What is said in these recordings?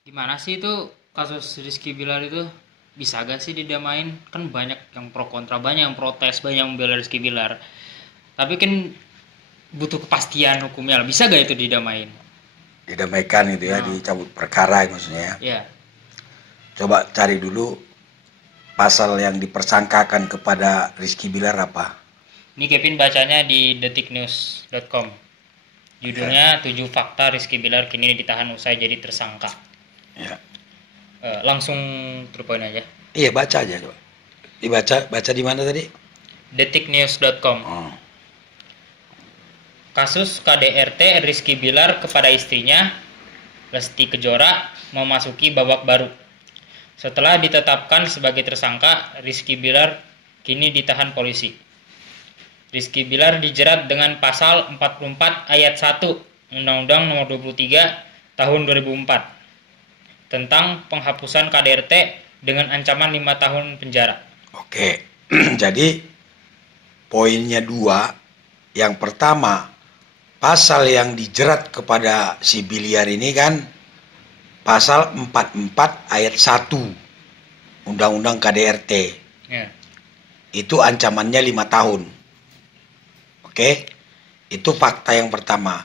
Gimana sih itu kasus Rizky Bilar itu? Bisa gak sih didamain? Kan banyak yang pro kontra, banyak yang protes, banyak yang membela Rizky Bilar. Tapi kan butuh kepastian hukumnya. Bisa gak itu didamain? Didamaikan gitu ya, dicabut perkara maksudnya ya. Ya, Coba cari dulu pasal yang dipersangkakan kepada Rizky Bilar apa. ini Kevin bacanya di detiknews.com. Judulnya 7 fakta Rizky Bilar kini ditahan usai jadi tersangka. Ya. Langsung to the point aja. Iya, baca aja coba. Baca di mana tadi? Detiknews.com. Oh. Kasus KDRT Rizky Bilar kepada istrinya Lesti Kejora memasuki babak baru. Setelah ditetapkan sebagai tersangka, Rizky Bilar kini ditahan polisi. Rizky Bilar dijerat dengan pasal 44 ayat 1 Undang-Undang Nomor 23 Tahun 2004 tentang penghapusan KDRT dengan ancaman 5 tahun penjara. Oke. Jadi poinnya dua. Yang pertama, pasal yang dijerat kepada si Biliar ini kan pasal 44 ayat 1 Undang-Undang KDRT. Ya. Itu ancamannya 5 tahun. Oke. Itu fakta yang pertama.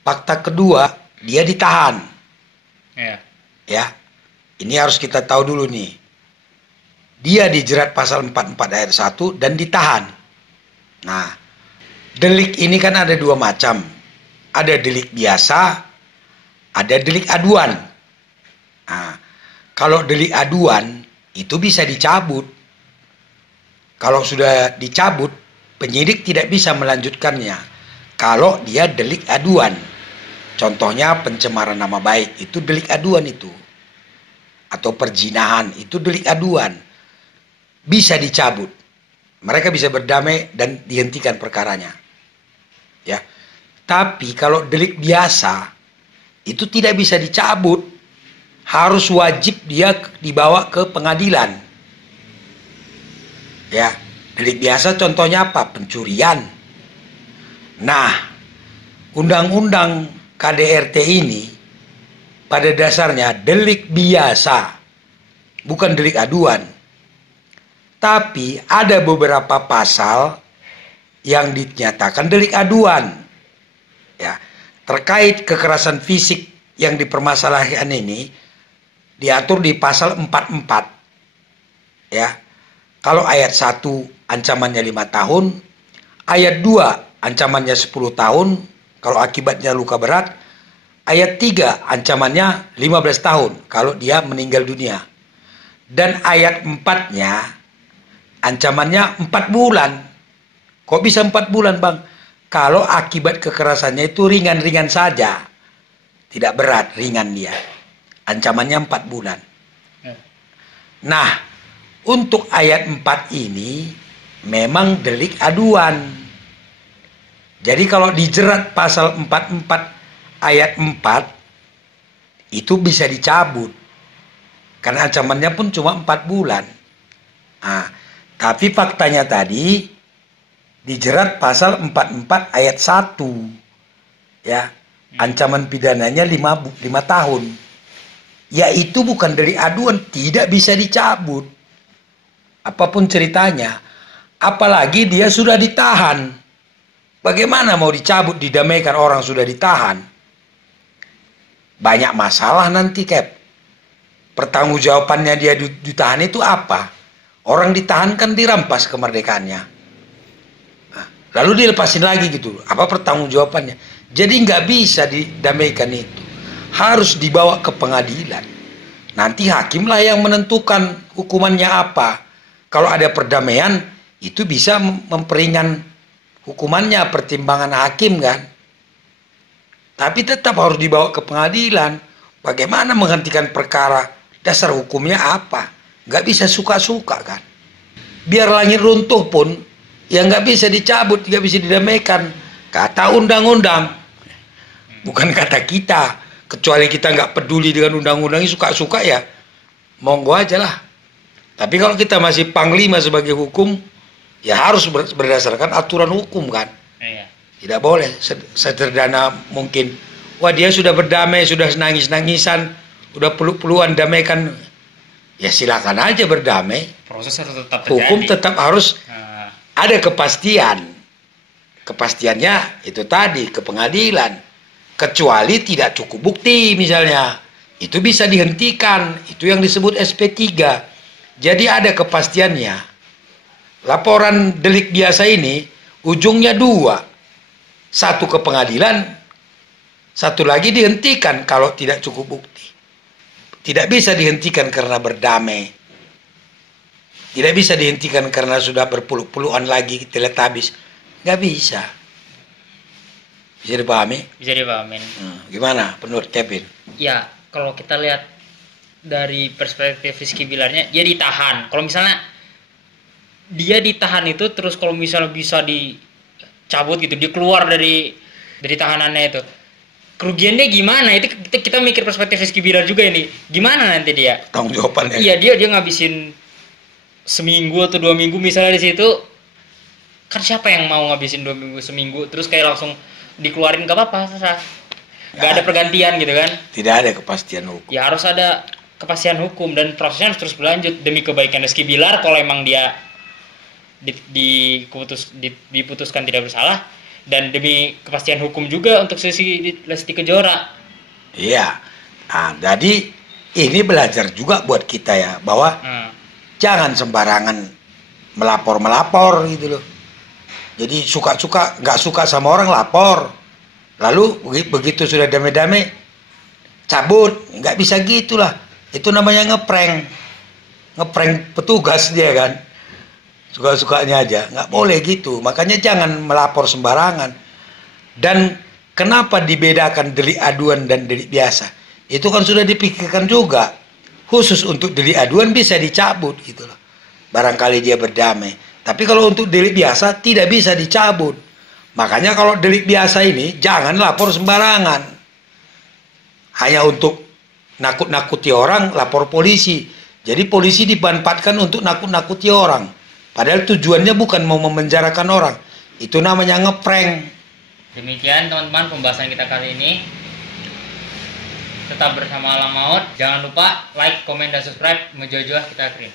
Fakta kedua, dia ditahan. Ya. Ya. Ini harus kita tahu dulu nih. Dia dijerat pasal 44 ayat 1 dan ditahan. Nah, delik ini kan ada dua macam. Ada delik biasa, ada delik aduan. Nah, kalau delik aduan itu bisa dicabut. Kalau sudah dicabut, penyidik tidak bisa melanjutkannya. Kalau dia delik aduan. Contohnya pencemaran nama baik, itu delik aduan itu. Atau perzinahan, itu delik aduan. Bisa dicabut. Mereka bisa berdamai dan dihentikan perkaranya. Ya. Tapi kalau delik biasa itu tidak bisa dicabut. Harus wajib dia dibawa ke pengadilan. Ya, delik biasa contohnya apa? Pencurian. Nah, undang-undang KDRT ini pada dasarnya delik biasa, bukan delik aduan. Tapi ada beberapa pasal yang dinyatakan delik aduan. Ya, terkait kekerasan fisik yang dipermasalahkan ini diatur di pasal 44. Ya. Kalau ayat 1 ancamannya 5 tahun, ayat 2 ancamannya 10 tahun kalau akibatnya luka berat, ayat 3 ancamannya 15 tahun kalau dia meninggal dunia. Dan ayat 4-nya ancamannya 4 bulan. Kok bisa 4 bulan, Bang? Kalau akibat kekerasannya itu ringan-ringan saja. Tidak berat, ringan dia. Ancamannya 4 bulan. Nah, untuk ayat 4 ini memang delik aduan. Jadi kalau dijerat pasal 44 ayat 4 itu bisa dicabut. Karena ancamannya pun cuma 4 bulan. Nah, tapi faktanya tadi dijerat pasal 44 ayat 1. Ya, ancaman pidananya 5 tahun. Yaitu bukan delik aduan, tidak bisa dicabut. Apapun ceritanya. Apalagi dia sudah ditahan. Bagaimana mau dicabut, didamaikan orang sudah ditahan? Banyak masalah nanti, Cap. Pertanggungjawabannya dia ditahan itu apa? Orang ditahan kan dirampas kemerdekaannya. Nah, lalu dilepasin lagi gitu. Apa pertanggungjawabannya? Jadi nggak bisa didamaikan itu. Harus dibawa ke pengadilan. Nanti hakimlah yang menentukan hukumannya apa. Kalau ada perdamaian, itu bisa memperingan hukumannya, pertimbangan hakim kan. Tapi tetap harus dibawa ke pengadilan. Bagaimana menghentikan perkara? Dasar hukumnya apa? Nggak bisa suka-suka kan. Biar langit runtuh pun, ya nggak bisa dicabut, nggak bisa didamaikan. Kata undang-undang. Bukan kata kita. Kecuali kita nggak peduli dengan undang-undangnya, suka-suka ya. Monggo aja lah. Tapi kalau kita masih panglima sebagai hukum, ya harus berdasarkan aturan hukum kan. Iya. Tidak boleh sederhana mungkin. Wah, dia sudah berdamai, sudah nangis-nangisan. udah peluk-peluan damaikan, ya silakan aja berdamai. Proses harus tetap terjadi. Hukum tetap harus Nah, ada kepastian. Kepastiannya itu tadi ke pengadilan. Kecuali tidak cukup bukti misalnya. Itu bisa dihentikan. Itu yang disebut SP3. Jadi ada kepastiannya. Laporan delik biasa ini ujungnya dua. Satu ke pengadilan, satu lagi dihentikan kalau tidak cukup bukti. Tidak bisa dihentikan karena berdamai. Tidak bisa dihentikan karena sudah berpuluh-puluhan lagi teletabis. Nggak bisa. Bisa dipahami? bisa dipahamin. Gimana menurut Kevin? Ya, kalau kita lihat dari perspektif Rizky Bilarnya, dia ditahan. Kalau misalnya dia ditahan itu terus kalau misalnya bisa dicabut gitu, dia keluar dari tahanannya itu. Kerugiannya gimana? Itu kita mikir perspektif Rizky Bilar juga ini. Gimana nanti dia? Tanggung jawabannya. Iya, dia ngabisin seminggu atau 2 minggu misalnya di situ. Kan siapa yang mau ngabisin 2 minggu seminggu terus kayak langsung dikeluarin, gak apa-apa, sah. Gak ada pergantian gitu kan. Tidak ada kepastian hukum. Ya harus ada kepastian hukum dan prosesnya harus terus berlanjut demi kebaikan Rizky Bilar. Kalau emang dia diputuskan tidak bersalah, dan demi kepastian hukum juga untuk sisi Lesti Kejora. Iya. Nah, jadi ini belajar juga buat kita ya, bahwa jangan sembarangan melapor gitu loh. Jadi suka-suka, nggak suka sama orang lapor, lalu begitu sudah damai-damai cabut. Nggak bisa gitulah. Itu namanya ngeprank petugas dia kan. Suka-sukanya aja, nggak boleh gitu. Makanya jangan melapor sembarangan. Dan kenapa dibedakan delik aduan dan delik biasa? Itu kan sudah dipikirkan juga. Khusus untuk delik aduan bisa dicabut gitu loh. Barangkali dia berdamai. Tapi kalau untuk delik biasa tidak bisa dicabut. Makanya kalau delik biasa ini jangan lapor sembarangan. Hanya untuk nakut-nakuti orang, lapor polisi. Jadi polisi dimanfaatkan untuk nakut-nakuti orang. Padahal tujuannya bukan mau memenjarakan orang. Itu namanya ngeprank. Demikian teman-teman pembahasan kita kali ini. Tetap bersama Alam Maut. Jangan lupa like, komen, dan subscribe. Menjojoh kita keren.